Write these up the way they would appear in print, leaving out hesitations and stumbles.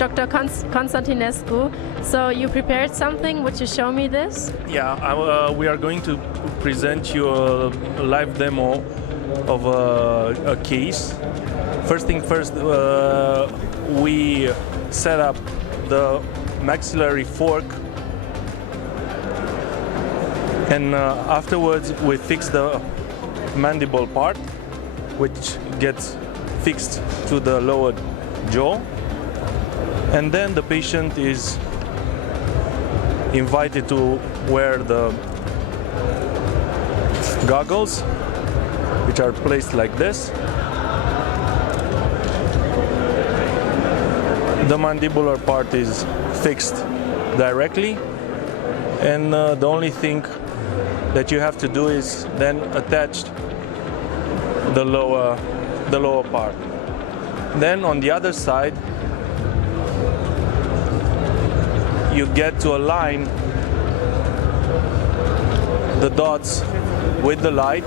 Dr. Constantinescu. So you prepared something. Would you show me this? Yeah, we are going to present you a live demo of a case. First thing first, we set up the maxillary fork, and afterwards we fix the mandible part, which gets fixed to the lower jaw, and then the patient is invited to wear the goggles, which are placed like this. The mandibular part is fixed directly, and the only thing that you have to do is then attach the lower part. Then on the other side, you get to align the dots with the light.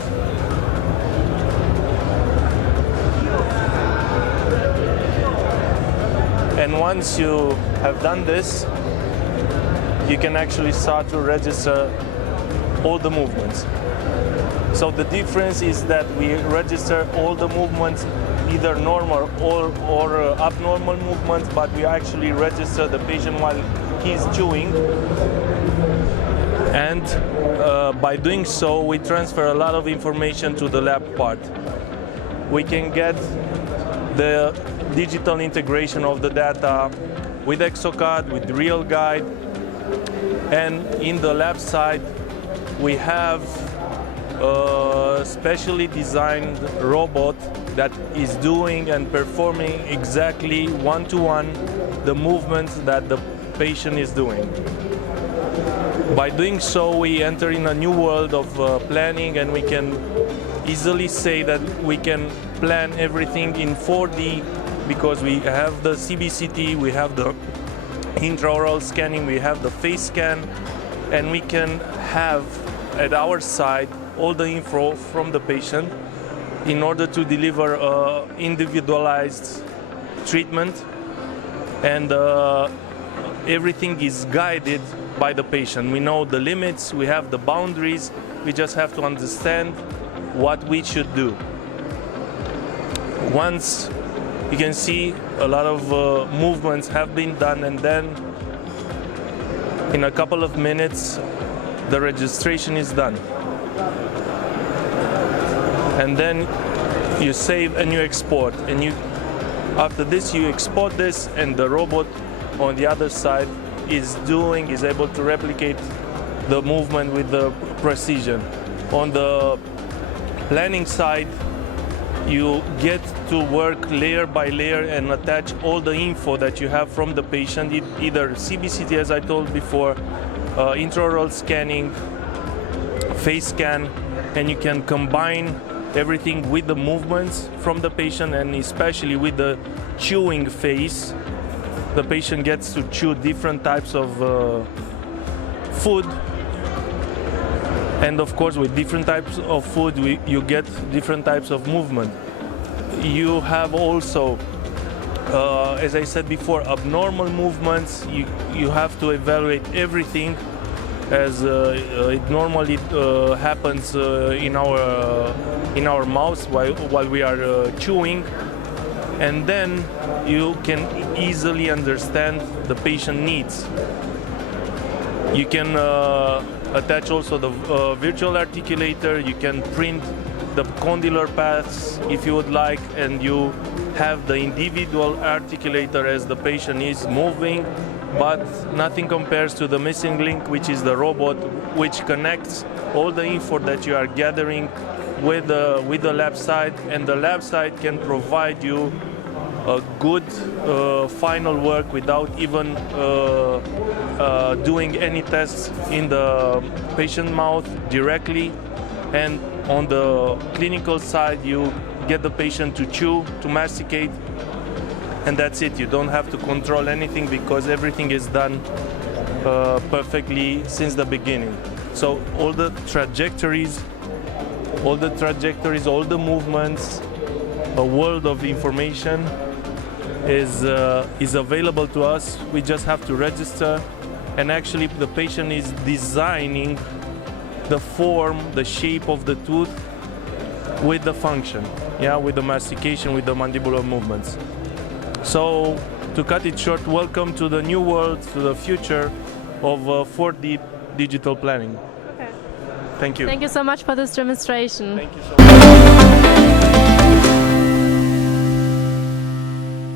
And once you have done this, you can actually start to register all the movements. So the difference is that we register all the movements, either normal or abnormal movements, but we actually register the patient while he's chewing. And by doing so, we transfer a lot of information to the lab part. We can get the digital integration of the data with Exocad, with RealGuide, and in the lab side, we have a specially designed robot that is doing and performing exactly one-to-one the movements that the patient is doing. By doing so, we enter in a new world of planning, and we can easily say that we can plan everything in 4D, because we have the CBCT, we have the intraoral scanning, we have the face scan, and we can have at our side all the info from the patient in order to deliver individualized treatment, and everything is guided by the patient. We know the limits, we have the boundaries, we just have to understand what we should do. Once you can see a lot of movements have been done, and then in a couple of minutes the registration is done. And then you save and you export, and after this you export this, and the robot on the other side is able to replicate the movement with the precision. On the planning side, you get to work layer by layer and attach all the info that you have from the patient, either CBCT, as I told before, intraoral scanning, face scan, and you can combine everything with the movements from the patient, and especially with the chewing phase. The patient gets to chew different types of food, and of course with different types of food you get different types of movement. You have also, as I said before, abnormal movements. You have to evaluate everything as it normally happens in our mouth while we are chewing, and then you can easily understand the patient needs. You can attach also the virtual articulator. You can print the condylar paths if you would like, and you have the individual articulator as the patient is moving, but nothing compares to the missing link, which is the robot, which connects all the info that you are gathering with the lab side, and the lab side can provide you a good final work without even doing any tests in the patient mouth directly. And on the clinical side, you get the patient to chew, to masticate, and that's it. You don't have to control anything because everything is done perfectly since the beginning. So all the trajectories, all the movements, a world of information, is available to us. We just have to register, and actually the patient is designing the form, the shape of the tooth with the function, yeah, with the mastication, with the mandibular movements. So to cut it short, welcome to the new world, to the future of 4D digital planning. Okay. Thank you. Thank you so much for this demonstration. Thank you so much.